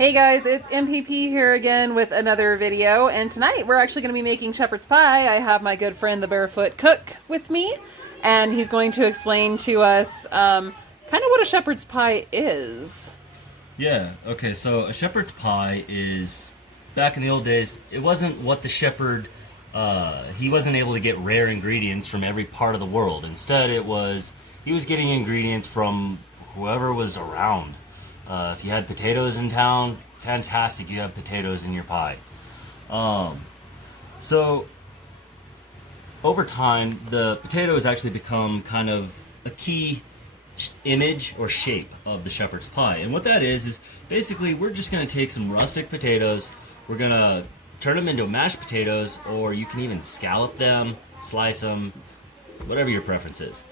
Hey guys, it's MPP here again with another video, and tonight we're actually going to be making shepherd's pie. I have my good friend the Barefoot Cook with me, and he's going to explain to us kind of what a shepherd's pie is. Yeah, okay, so a shepherd's pie is, back in the old days, it wasn't what the shepherd, he wasn't able to get rare ingredients from every part of the world. Instead, he was getting ingredients from whoever was around. If you had potatoes in town, fantastic, you have potatoes in your pie. So, over time, the potato has actually become kind of a key image or shape of the shepherd's pie. And what that is basically we're just going to take some rustic potatoes, we're going to turn them into mashed potatoes, or you can even scallop them, slice them, whatever your preference is.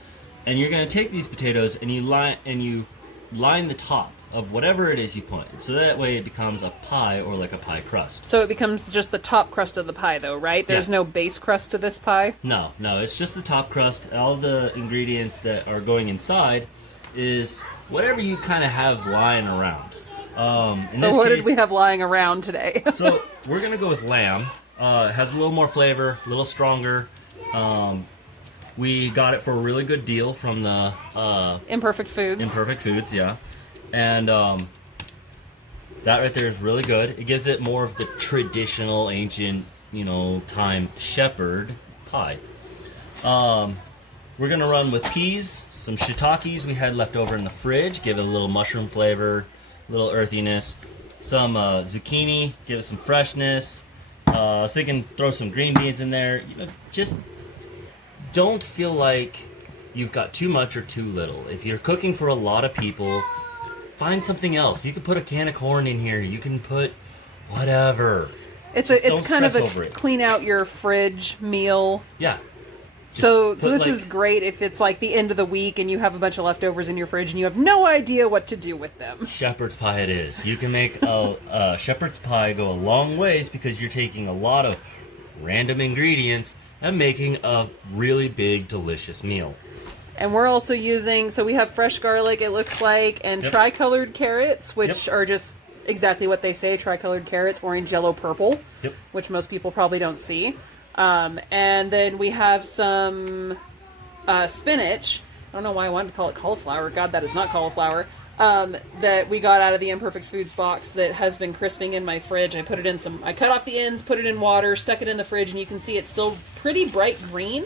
And you're going to take these potatoes and you line the top of whatever it is you put. So that way it becomes a pie or like a pie crust. So it becomes just the top crust of the pie though, right? There's no base crust to this pie? No, it's just the top crust. All the ingredients that are going inside is whatever you kind of have lying around. So what did we have lying around today? So we're going to go with lamb. It has a little more flavor, a little stronger. We got it for a really good deal from the Imperfect Foods. Imperfect Foods, yeah. And that right there is really good. It gives it more of the traditional, ancient, time shepherd pie. We're gonna run with peas, some shiitakes we had left over in the fridge, give it a little mushroom flavor, a little earthiness. Some zucchini, give it some freshness. I was thinking throw some green beans in there. Just don't feel like you've got too much or too little. If you're cooking for a lot of people, find something else. You can put a can of corn in here. You can put whatever. It's kind of a clean out your fridge meal. Yeah. So this is great if it's like the end of the week and you have a bunch of leftovers in your fridge and you have no idea what to do with them. Shepherd's pie it is. You can make a shepherd's pie go a long ways because you're taking a lot of random ingredients and making a really big, delicious meal. And we're also using, so we have fresh garlic, it looks like, and tricolored carrots, which are just exactly what they say, tricolored carrots, orange, yellow, purple, which most people probably don't see. And then we have some spinach. I don't know why I wanted to call it cauliflower. God, that is not cauliflower. That we got out of the Imperfect Foods box that has been crisping in my fridge. I cut off the ends, put it in water, stuck it in the fridge, and you can see it's still pretty bright green.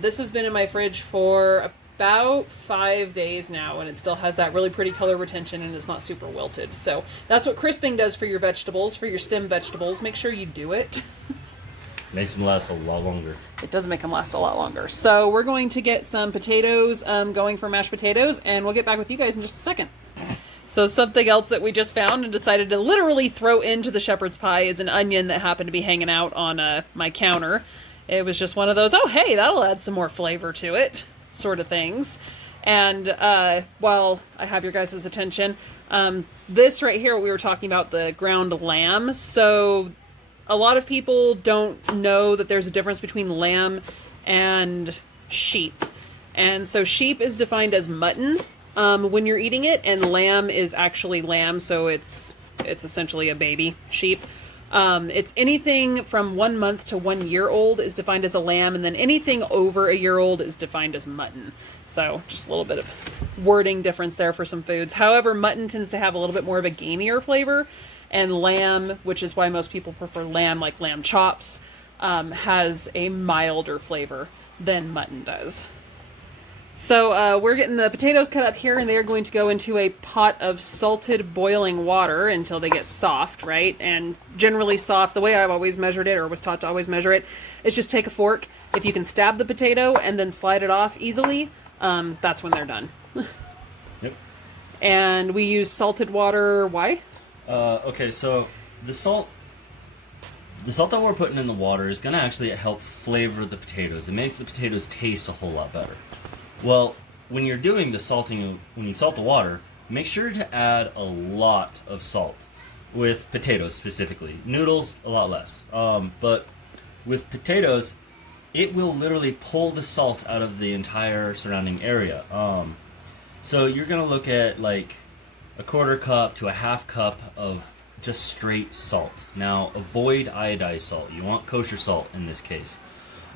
This has been in my fridge for about 5 days now, and it still has that really pretty color retention, and it's not super wilted. So that's what crisping does for your vegetables, for your stem vegetables. Make sure you do it. Makes them last a lot longer. It does make them last a lot longer. So we're going to get some potatoes going for mashed potatoes, and we'll get back with you guys in just a second. So something else that we just found and decided to literally throw into the shepherd's pie is an onion that happened to be hanging out on my counter. It was just one of those, oh, hey, that'll add some more flavor to it, sort of things. And while I have your guys' attention, this right here, we were talking about the ground lamb. So a lot of people don't know that there's a difference between lamb and sheep. And so sheep is defined as mutton when you're eating it, and lamb is actually lamb, so it's essentially a baby sheep. It's anything from 1 month to 1 year old is defined as a lamb, and then anything over a year old is defined as mutton. So just a little bit of wording difference there for some foods. However, mutton tends to have a little bit more of a gamier flavor, and lamb, which is why most people prefer lamb, like lamb chops, has a milder flavor than mutton does. So we're getting the potatoes cut up here, and they are going to go into a pot of salted boiling water until they get soft, right? And generally soft, the way I've always measured it, or was taught to always measure it, is just take a fork. If you can stab the potato and then slide it off easily, that's when they're done. Yep. And we use salted water. Why? Okay, so the salt that we're putting in the water is going to actually help flavor the potatoes. It makes the potatoes taste a whole lot better. Well, when you're doing the salting, when you salt the water, make sure to add a lot of salt with potatoes specifically. Noodles, a lot less. But with potatoes, it will literally pull the salt out of the entire surrounding area. So you're going to look at like a 1/4 cup to a 1/2 cup of just straight salt. Now, avoid iodized salt. You want kosher salt in this case.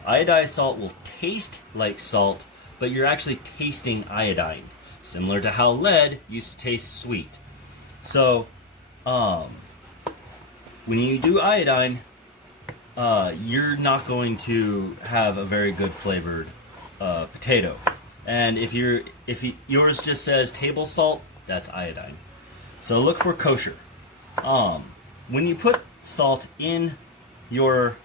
Iodized salt will taste like salt, but you're actually tasting iodine, similar to how lead used to taste sweet. So, when you do iodine, you're not going to have a very good flavored potato. And if yours just says table salt, that's iodine. So look for kosher. When you put salt in your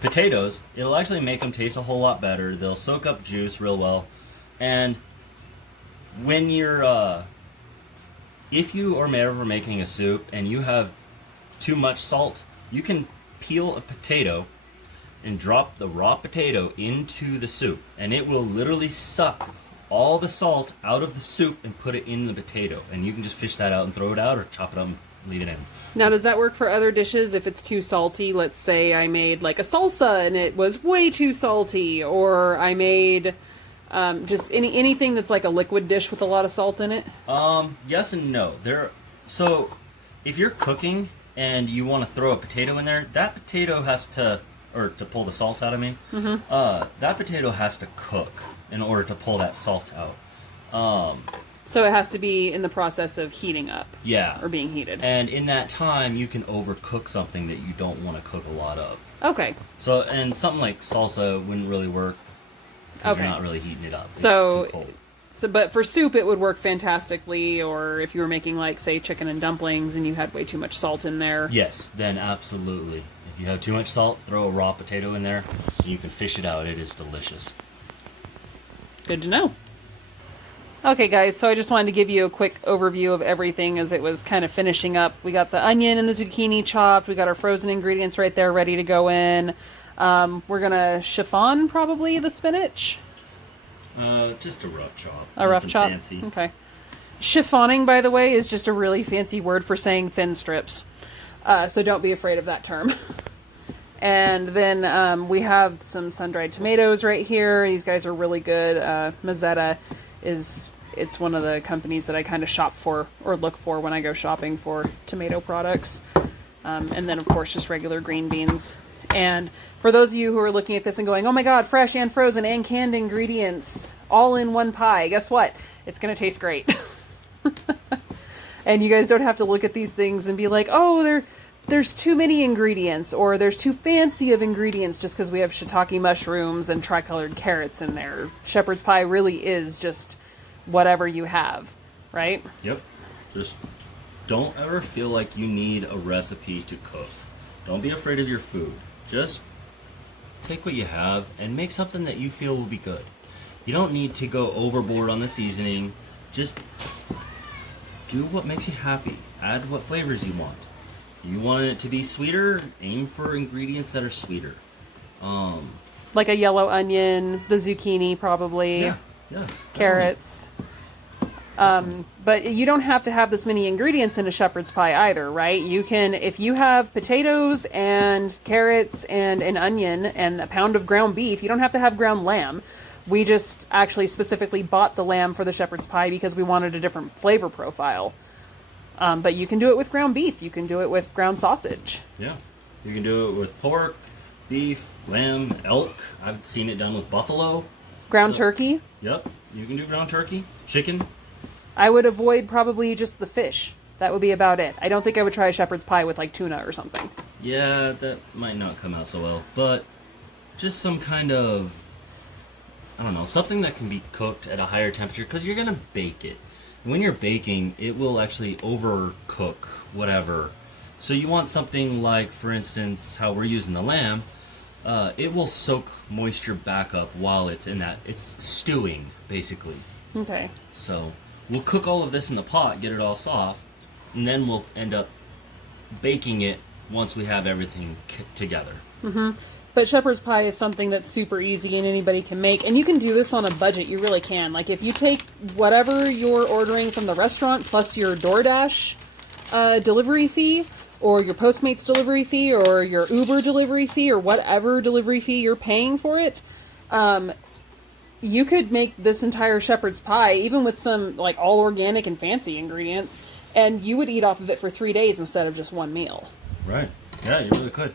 potatoes, it'll actually make them taste a whole lot better. They'll soak up juice real well. And when you're, if you are ever making a soup and you have too much salt, you can peel a potato and drop the raw potato into the soup, and it will literally suck all the salt out of the soup and put it in the potato. And you can just fish that out and throw it out, or chop it up and leave it in. Now, does that work for other dishes if it's too salty? Let's say I made like a salsa and it was way too salty, or I made just anything that's like a liquid dish with a lot of salt in it? Yes and no. So if you're cooking and you want to throw a potato in there, that potato has to, or to pull the salt out, I mean, that potato has to cook in order to pull that salt out. So it has to be in the process of heating up. Yeah. Or being heated. And in that time, you can overcook something that you don't want to cook a lot of. Okay. So, and something like salsa wouldn't really work because you're not really heating it up. It's too cold. But for soup, it would work fantastically. Or if you were making, like, say, chicken and dumplings and you had way too much salt in there. Yes, then absolutely. If you have too much salt, throw a raw potato in there, and you can fish it out. It is delicious. Good to know. Okay, guys, so I just wanted to give you a quick overview of everything as it was kind of finishing up. We got the onion and the zucchini chopped. We got our frozen ingredients right there ready to go in. We're going to chiffon, probably, the spinach. Just a rough chop. A rough chop? Fancy. Okay. Chiffoning, by the way, is just a really fancy word for saying thin strips. So don't be afraid of that term. And then we have some sun-dried tomatoes right here. These guys are really good. Mazzetta it's one of the companies that I kind of shop for or look for when I go shopping for tomato products. And then, of course, just regular green beans. And for those of you who are looking at this and going, oh my god, fresh and frozen and canned ingredients all in one pie, guess what? It's going to taste great. And you guys don't have to look at these things and be like, oh, there's too many ingredients, or there's too fancy of ingredients just because we have shiitake mushrooms and tricolored carrots in there. Shepherd's pie really is just whatever you have, right? Yep. Just don't ever feel like you need a recipe to cook. Don't be afraid of your food. Just take what you have and make something that you feel will be good. You don't need to go overboard on the seasoning. Just do what makes you happy. Add what flavors you want. You want it to be sweeter, aim for ingredients that are sweeter. Like a yellow onion, the zucchini probably. Yeah. Carrots. But you don't have to have this many ingredients in a shepherd's pie either, right? You can, if you have potatoes and carrots and an onion and a pound of ground beef, you don't have to have ground lamb. We just actually specifically bought the lamb for the shepherd's pie because we wanted a different flavor profile. But you can do it with ground beef. You can do it with ground sausage. Yeah. You can do it with pork, beef, lamb, elk. I've seen it done with buffalo. Ground turkey. Yep. You can do ground turkey, chicken. I would avoid probably just the fish. That would be about it. I don't think I would try a shepherd's pie with like tuna or something. Yeah, that might not come out so well. But just some kind of, I don't know, something that can be cooked at a higher temperature because you're going to bake it. When you're baking, it will actually overcook whatever. So you want something like, for instance, how we're using the lamb. It will soak moisture back up while it's in that. It's stewing, basically. Okay. So we'll cook all of this in the pot, get it all soft, and then we'll end up baking it once we have everything together. Mm-hmm. But shepherd's pie is something that's super easy and anybody can make. And you can do this on a budget. You really can. Like if you take whatever you're ordering from the restaurant plus your DoorDash delivery fee, or your Postmates delivery fee, or your Uber delivery fee, or whatever delivery fee you're paying for it, you could make this entire shepherd's pie, even with some like all organic and fancy ingredients, and you would eat off of it for 3 days instead of just one meal. Right. Yeah, you really could.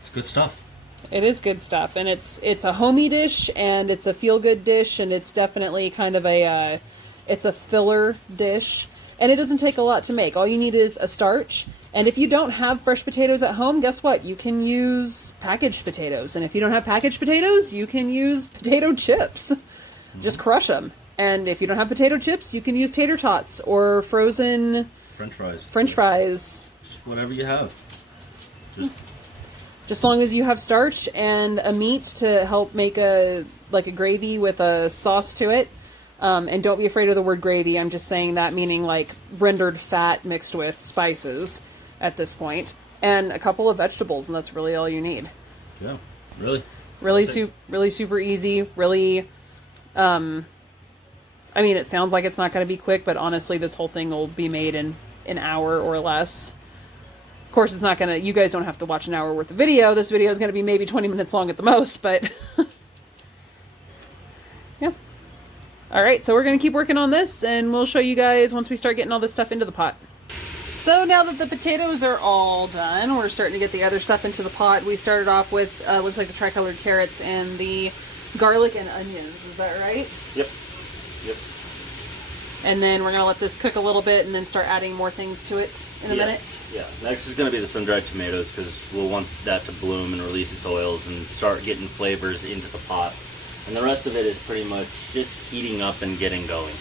It's good stuff. It is good stuff, and it's a homey dish, and it's a feel-good dish, and it's definitely kind of a it's a filler dish, and it doesn't take a lot to make. All you need is a starch, and if you don't have fresh potatoes at home, guess what? You can use packaged potatoes, and if you don't have packaged potatoes, you can use potato chips. Just crush them. And if you don't have potato chips, you can use tater tots or frozen French fries. French fries. Just whatever you have. Just as long as you have starch and a meat to help make a gravy with a sauce to it. And don't be afraid of the word gravy. I'm just saying that meaning like rendered fat mixed with spices at this point. And a couple of vegetables, and that's really all you need. Yeah, really. Really super easy. Really, I mean, it sounds like it's not going to be quick, but honestly, this whole thing will be made in an hour or less. Of course, it's not going to, you guys don't have to watch an hour worth of video. This video is going to be maybe 20 minutes long at the most, but yeah. All right, so we're going to keep working on this, and we'll show you guys once we start getting all this stuff into the pot. So now that the potatoes are all done, we're starting to get the other stuff into the pot. We started off with, looks like the tricolored carrots and the garlic and onions. Is that right? Yep. Yep. And then we're going to let this cook a little bit and then start adding more things to it in a minute. Yeah, next is going to be the sun-dried tomatoes because we'll want that to bloom and release its oils and start getting flavors into the pot. And the rest of it is pretty much just heating up and getting going.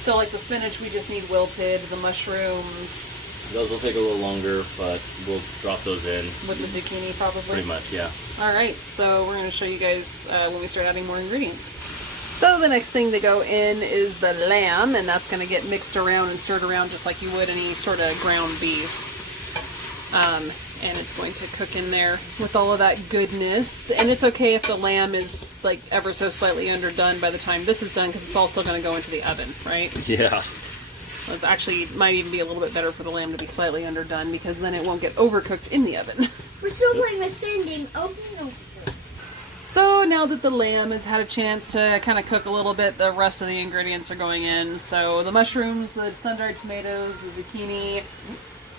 So like the spinach, we just need wilted, the mushrooms. Those will take a little longer, but we'll drop those in. With the zucchini, probably? Pretty much, yeah. All right, so we're going to show you guys when we start adding more ingredients. So the next thing to go in is the lamb, and that's going to get mixed around and stirred around just like you would any sort of ground beef. And it's going to cook in there with all of that goodness. And it's okay if the lamb is like ever so slightly underdone by the time this is done, because it's all still going to go into the oven, right? Yeah. It's actually, might even be a little bit better for the lamb to be slightly underdone, because then it won't get overcooked in the oven. We're still playing the sending over and over. So now that the lamb has had a chance to kind of cook a little bit, the rest of the ingredients are going in. So the mushrooms, the sun-dried tomatoes, the zucchini,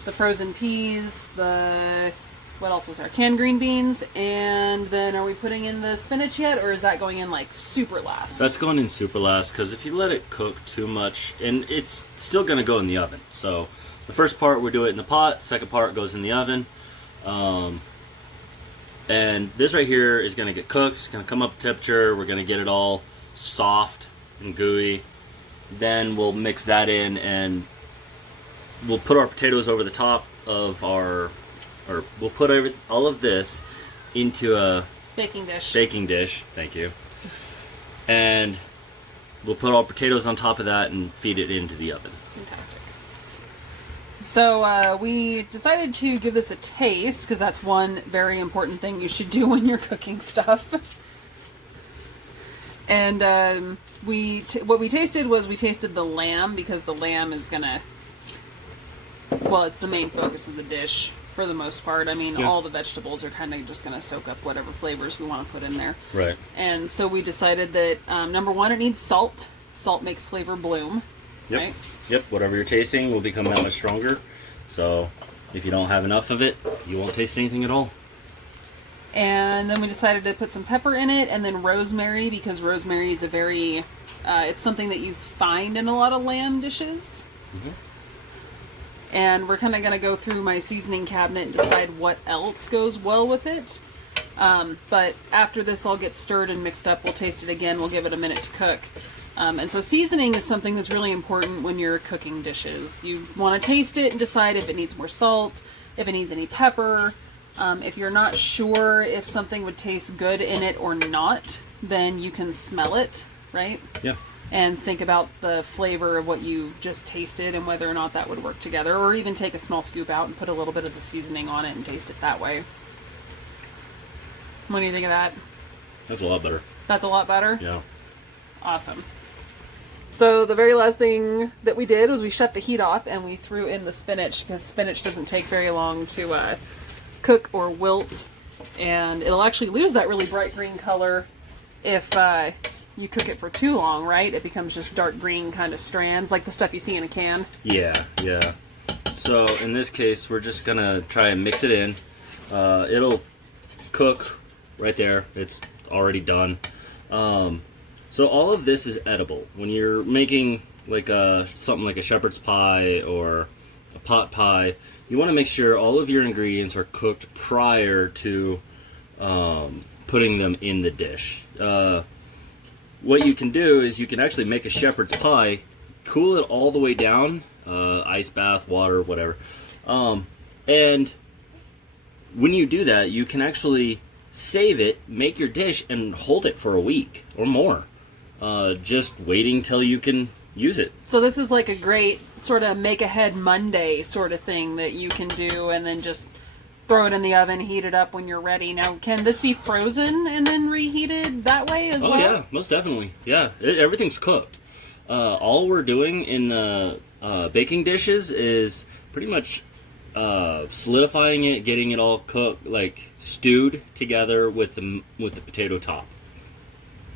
the frozen peas, the, what else was there? Canned green beans, and then are we putting in the spinach yet, or is that going in like super last? That's going in super last because if you let it cook too much, and it's still going to go in the oven. So the first part we do it in the pot, second part goes in the oven. And this right here is going to get cooked. It's going to come up to temperature. We're going to get it all soft and gooey. Then we'll mix that in, and we'll put our potatoes over the top of our, or we'll put all of this into a baking dish. Thank you. And we'll put all potatoes on top of that and feed it into the oven. Fantastic. So we decided to give this a taste, because that's one very important thing you should do when you're cooking stuff. And what we tasted was, we tasted the lamb, because the lamb is gonna, well, it's the main focus of the dish for the most part. I mean, yeah. All the vegetables are kind of just gonna soak up whatever flavors we want to put in there. Right. And so we decided that number one, it needs salt. Salt makes flavor bloom. Yep. Right? Yep. Whatever you're tasting will become that much stronger. So if you don't have enough of it, you won't taste anything at all. And then we decided to put some pepper in it, and then rosemary, because rosemary is a very, it's something that you find in a lot of lamb dishes. Mm-hmm. And we're kind of going to go through my seasoning cabinet and decide what else goes well with it. But after this all gets stirred and mixed up, we'll taste it again. We'll give it a minute to cook. And so seasoning is something that's really important when you're cooking dishes. You want to taste it and decide if it needs more salt, if it needs any pepper. If you're not sure if something would taste good in it or not, then you can smell it, right? Yeah. And think about the flavor of what you just tasted and whether or not that would work together. Or even take a small scoop out and put a little bit of the seasoning on it and taste it that way. What do you think of that? That's a lot better. That's a lot better? Yeah. Awesome. So the very last thing that we did was we shut the heat off and we threw in the spinach, because spinach doesn't take very long to cook or wilt, and it'll actually lose that really bright green color if you cook it for too long, right, it becomes just dark green kind of strands, like the stuff you see in a can. Yeah. So in this case, we're just gonna try and mix it in. It'll cook right there. It's already done. So all of this is edible. When you're making like something like a shepherd's pie or a pot pie, you want to make sure all of your ingredients are cooked prior to putting them in the dish. What you can do is you can actually make a shepherd's pie, cool it all the way down, ice bath, water, whatever. And when you do that, you can actually save it, make your dish, and hold it for a week or more. Just waiting till you can use it. So this is like a great sort of make-ahead Monday sort of thing that you can do, and then just throw it in the oven, heat it up when you're ready. Now, can this be frozen and then reheated that way as well? Oh yeah, most definitely. Yeah, everything's cooked. All we're doing in the baking dishes is pretty much solidifying it, getting it all cooked, like stewed together with the potato top.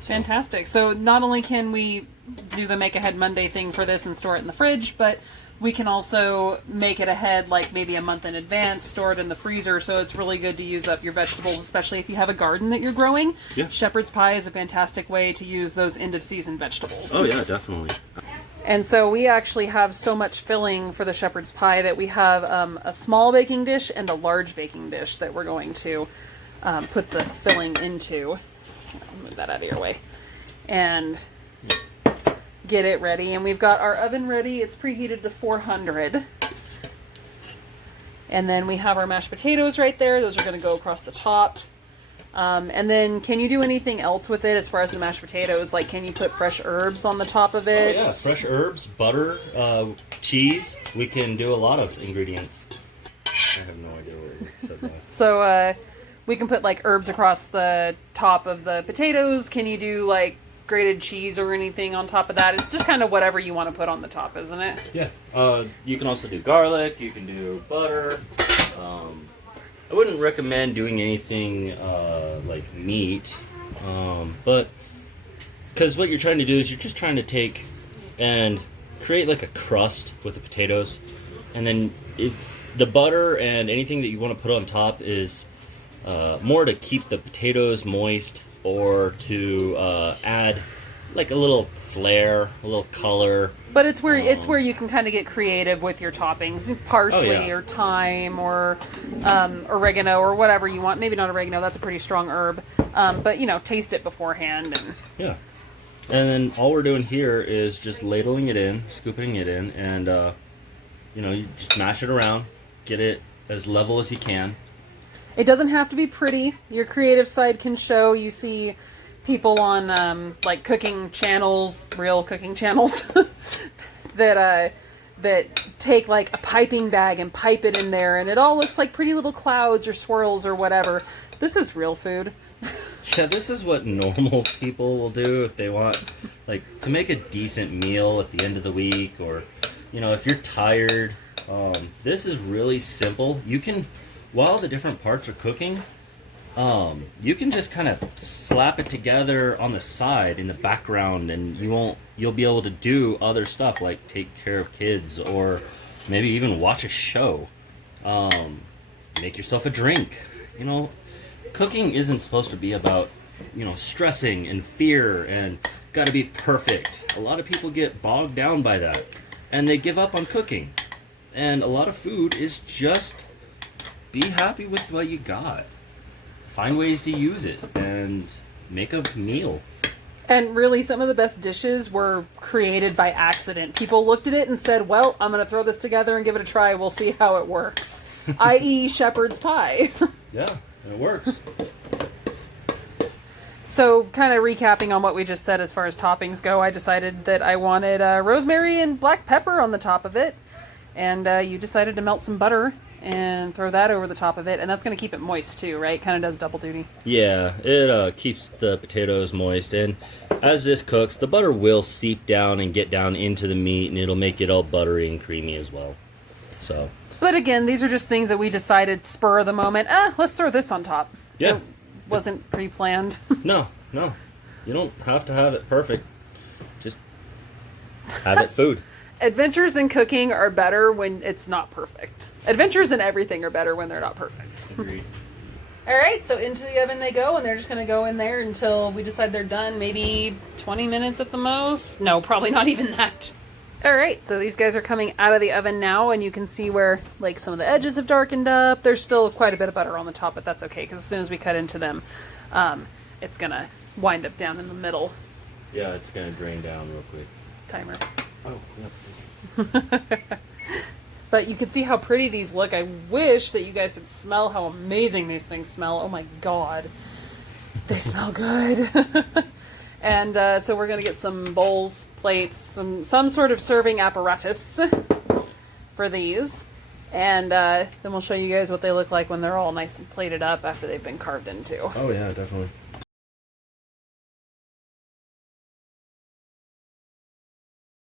Fantastic. So not only can we do the make ahead Monday thing for this and store it in the fridge, but we can also make it ahead, like maybe a month in advance, store it in the freezer, so it's really good to use up your vegetables, especially if you have a garden that you're growing. Yeah. Shepherd's pie is a fantastic way to use those end of season vegetables. Oh yeah, definitely. And so we actually have so much filling for the shepherd's pie that we have a small baking dish and a large baking dish that we're going to put the filling into. I'll move that out of your way. And get it ready. And we've got our oven ready. It's preheated to 400. And then we have our mashed potatoes right there. Those are going to go across the top. And then can you do anything else with it as far as the mashed potatoes? Like, can you put fresh herbs on the top of it? Oh yeah, fresh herbs, butter, cheese. We can do a lot of ingredients. I have no idea where you said that. So we can put like herbs across the top of the potatoes. Can you do like grated cheese or anything on top of that? It's just kind of whatever you want to put on the top, isn't it? Yeah. You can also do garlic. You can do butter. I wouldn't recommend doing anything like meat, but because what you're trying to do is you're just trying to take and create like a crust with the potatoes, and then if the butter and anything that you want to put on top is more to keep the potatoes moist or to add like a little flair, a little color. But it's where you can kind of get creative with your toppings, parsley or thyme or oregano or whatever you want. Maybe not oregano; that's a pretty strong herb. But you know, taste it beforehand. And yeah, and then all we're doing here is just ladling it in, scooping it in, and you just mash it around, get it as level as you can. It doesn't have to be pretty. Your creative side can show. You see people on like cooking channels, real cooking channels, that take like a piping bag and pipe it in there, and it all looks like pretty little clouds or swirls or whatever. This is real food. Yeah, this is what normal people will do if they want like to make a decent meal at the end of the week, or if you're tired. This is really simple. You can, while the different parts are cooking, you can just kind of slap it together on the side in the background, and you'll be able to do other stuff like take care of kids or maybe even watch a show. Make yourself a drink. Cooking isn't supposed to be about stressing and fear and gotta be perfect. A lot of people get bogged down by that and they give up on cooking, and a lot of food is just be happy with what you got. Find ways to use it and make a meal. And really, some of the best dishes were created by accident. People looked at it and said, well, I'm going to throw this together and give it a try. We'll see how it works. I.e. shepherd's pie. Yeah, it works. So, kind of recapping on what we just said as far as toppings go, I decided that I wanted rosemary and black pepper on the top of it. And you decided to melt some butter and throw that over the top of it, and that's going to keep it moist too, right? Kind of does double duty. Yeah, it keeps the potatoes moist, and as this cooks, the butter will seep down and get down into the meat, and it'll make it all buttery and creamy as well. So. But again, these are just things that we decided spur of the moment. Let's throw this on top. Yeah. It wasn't pre-planned. No. You don't have to have it perfect. Just have it food. Adventures in cooking are better when it's not perfect. Adventures in everything are better when they're not perfect. Agreed. All right, so into the oven they go, and they're just going to go in there until we decide they're done. Maybe 20 minutes at the most. No, probably not even that. All right, so these guys are coming out of the oven now, and you can see where like some of the edges have darkened up. There's still quite a bit of butter on the top, but that's okay because as soon as we cut into them, it's going to wind up down in the middle. Yeah, it's gonna drain down real quick. Timer. Oh, yeah. But you can see how pretty these look. I wish that you guys could smell how amazing these things smell. Oh my god. They smell good. And so we're going to get some bowls, plates, some sort of serving apparatus for these. And then we'll show you guys what they look like when they're all nice and plated up after they've been carved into. Oh yeah, definitely.